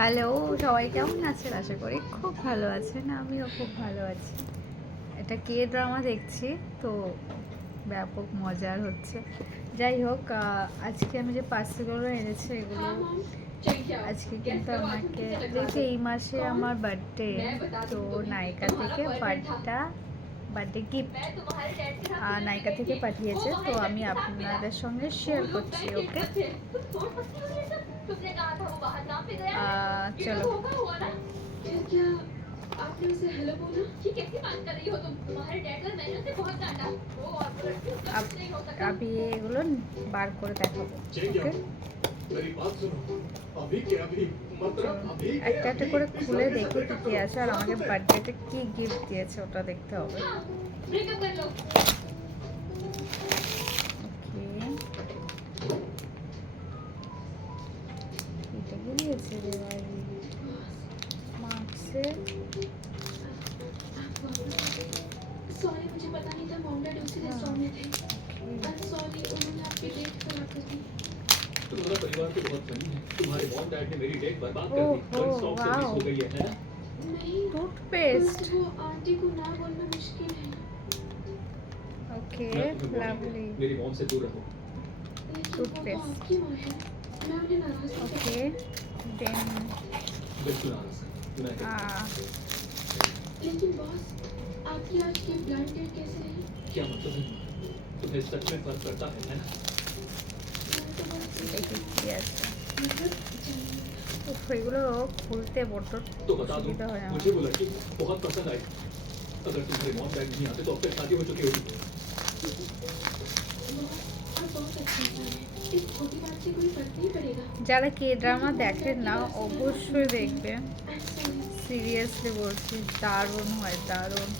Hello, সবাই কেমন আছেন? আশা করি খুব ভালো আছেন। আমিও খুব ভালো আছি। এটা কে ড্রামা দেখছি, তো ব্যাপক মজার হচ্ছে। যাই হোক, আজকে আমি যে পার্সেলগুলো এনেছি এগুলো আজকে কিন্তু আমাকে দেখি এই মাসে আমার বার্থডে, তো নায়িকা থেকে বার্থডে গিফট নায়িকা থেকে পাঠিয়েছে, তো আমি আপনাদের সঙ্গে শেয়ার করছি। ওকে, चलो। क्या आपने उसे हेलो बोला? ये कैसी बात कर रही हो तुम? तुम्हारे डैड और मैंने उसे बहुत डांटा। वो और वो लड़की उसका कुछ नहीं हो सकता। अभी এগুলো বার করে দেখাবো। ওকে, मेरी बात सुनो। अभी के अभी मतलब अभी के একটা একটা করে খুলে দেখি কি কি আছে, আর আমাকে বার্থডেতে কি গিফট দিয়েছে ওটা দেখতে হবে। ब्रेकअप कर लो। ওকে, এটা কি দিয়েছে রে ভাই? মার্কসে सॉरी, मुझे पता नहीं था मॉम डैड उसी रेस्टोरेंट में थे। सॉरी, उन्होंने आपकी डेट खराब कर दी। तुम्हारा परिवार तो बहुत फनी है। तुम्हारे मॉम डैड ने मेरी डेट बर्बाद कर दी। ओहो, वन स्टॉप सर्विस वाओ। हो गई है ना? नहीं, टूथपेस्ट। वो आंटी को ना बोलना मुश्किल है। ओके, मैं तुम्हें बोलूंगा, लवली। मेरी मॉम से दूर रहो। लेकिन वो तो टूथपेस्ट। आपकी माँ है। मैं उन्हें नाराज नहीं ओके, देन बिल्कुल नाराज नहीं। लेकिन बॉस, आपकी आज की ब्लाइंड डेट कैसे रही? क्या मतलब है? तुम्हें सच में फर्क पड़ता है ना? मैं तो बस দেখি কি আছে। मतलब উফ, এগুলো খুলতে বড্ড तो बता दो, অসুবিধা হয় আমার। मुझे वो लड़की बहुत पसंद आई। अगर तुम्हारे मॉम डैड नहीं आते तो अब तक शादी हो चुकी होगी। आप बहुत अच्छे इंसान हैं। इस छोटी बात से कोई फर्क नहीं पड़ेगा। যারা কে ড্রামা দেখেন না অবশ্যই দেখবেন, I'm sorry। সিরিয়াসলি বলছি, দারুণ হয়, দারুণ।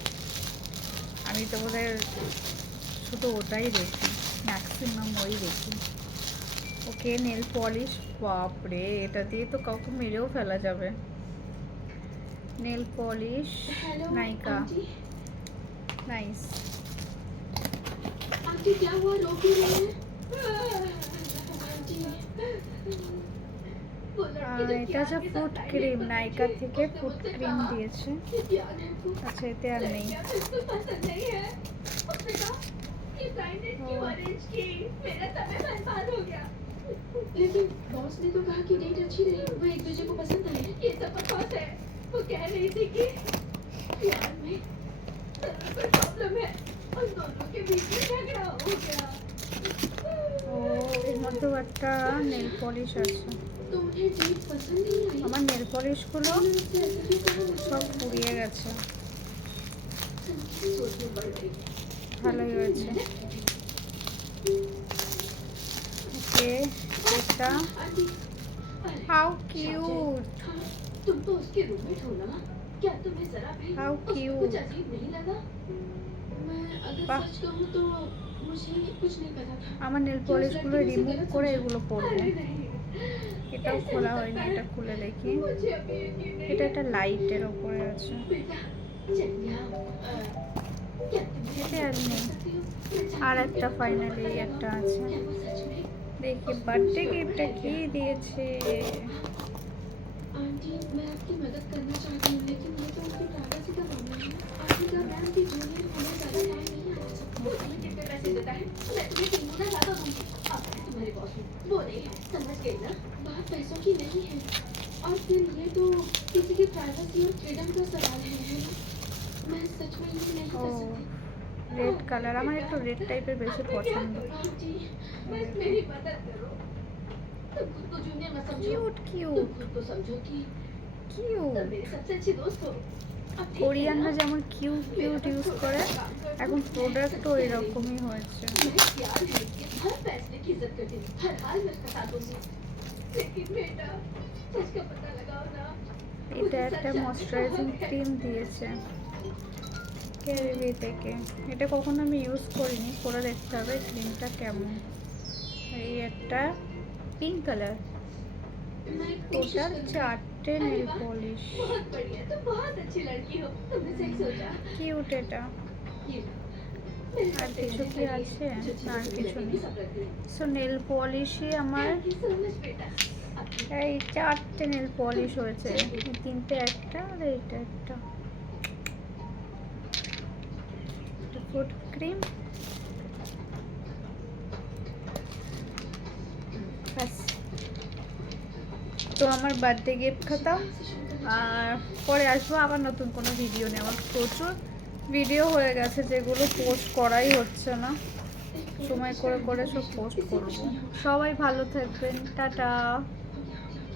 আমি তো বোধহয় শুধু ওটাই দেখি, ম্যাক্সিমাম ওই দেখি। ওকে, নেল পলিশ, বাপরে এটা দিয়ে তো কাউকে মেরেও ফেলা যাবে। নেল পলিশ हेलो नायिका, आंटी। नाइस। आंटी क्या हुआ, रो क्यों रही हैं? आंटी वो लड़की जो এটা হচ্ছে ফুড ক্রিম, নায়িকা থেকে ফুড ক্রিম দিয়েছে। याद है आपको? আচ্ছা, এতে আর নেই। बिल्कुल पसंद नहीं है। उसने कहा कि ब्लाइंड डेट क्यों अरेंज की? मेरा समय बर्बाद हो गया। लेकिन बॉस ने तो कहा कि डेट अच्छी रही, वो एक दूसरे को पसंद आए। ये सब बकवास है। वो कह रही थी कि प्यार में कोई प्रॉब्लम है और दोनों के बीच में झगड़ा हो गया। ও, এর মধ্যেও একটা নেল পলিশ আছে। तो उन्हें डेट पसंद नहीं आई। আমার নেল পলিশগুলো उन्होंने उससे ऐसे क्यों कहा? मुझे সব পুড়িয়ে গেছে। सोच में पड़ गई। ভালোই হয়েছে। ওকে, এটা आंटी, হাউ কিউট। हाँ, तुम तो उसके रूममेट हो ना? क्या तुम्हें जरा भी How उसमें cute. कुछ अजीब नहीं लगा? मैं अगर वाह। सच कहूँ तो मुझे कुछ नहीं पता था। আমার নেল कि उस পলিশগুলো लड़की ने उसे রিমুভ गलत করে समझा। এগুলো পরবো। अरे नहीं, এটাও कैसे খোলা हो হয়নি, सकता এটা है? খুলে দেখি। मुझे अभी यकीन नहीं এটা है। একটা লাইটের ওপরে আছে। बेटा, चल यहाँ, क्या तुम मुझे এতে আর बता নেই। सकती हो? मैं चाहती আর हूँ একটা कि तुम ফাইনালি बताओ। একটা আছে। क्या वो सच में? দেখি বার্থডে গিফটটা কি দিয়েছে। आंटी, मैं आपकी मदद करना चाहती हूँ, लेकिन ये तो उनकी प्राइवेसी का मामला है। आखिरकार मैं उनकी जूनियर हूँ, मैं ज़्यादा टाइम नहीं आ सकती। वो तुम्हें कितने पैसे देता है? मैं तुम्हें 3 गुना ज़्यादा दूँगी। अब मैं तुम्हारे बॉस हूँ, वो नहीं है, समझ गई ना? बात पैसों की नहीं है, और फिर ये तो किसी की प्राइवेसी और फ्रीडम का सवाल है ना? मैं सच में ये नहीं ও, कर सकती। রেড কালার, আমার একটু রেড টাইপের বেশি পছন্দ। आंटी, बस मेरी मदद करो। तुम खुद को जूनियर मत समझो। কিউট तुम কিউট खुद को समझो कि কিউট। तुम मेरी सबसे अच्छी दोस्त हो। अब ठीक है কোরিয়ানরা ना? যেমন কিউট কিউট ইউজ করে, এখন প্রোডাক্টও এরকমই হয়েছে। मैं प्यार है कि हर फैसले की इज्जत करती हूँ, हर हाल में उसका साथ दूंगी। लेकिन बेटा, सच का पता लगाओ ना। এটা একটা ময়শ্চারাইজিং ক্রিম দিয়েছে কেরিবি থেকে। এটা কখনো আমি ইউজ করিনি, করে দেখতে হবে ক্রিমটা কেমন। এই একটা পিঙ্ক কালার, मैं कोशिश টোটাল करूंगी। 4টে নেল পলিশ। बहुत बढ़िया, तुम बहुत अच्छी लड़की हो। तुमने सही सोचा। কিউট এটা। ये मेरे আর साथ কিছু रहने কি के लिए আছে? जो না, আর चीज़ें কিছু तुम्हें নেই। लगेंगी सब रख दी। সো নেল পলিশই আমার Thank you so much, बेटा। अब এই 4টে নেল পলিশ হয়েছে, এই 3টে একটা আর এইটা একটা। ফুট ক্রিম, ব্যাস। তো আমার বার্থডে গিফট খতম। আর পরে আসবো আবার নতুন কোনো ভিডিও নিয়ে। আমার প্রচুর ভিডিও হয়ে গেছে যেগুলো পোস্ট করাই হচ্ছে না, সময় করে করে সব পোস্ট করব। সবাই ভালো থাকবেন, টাটা।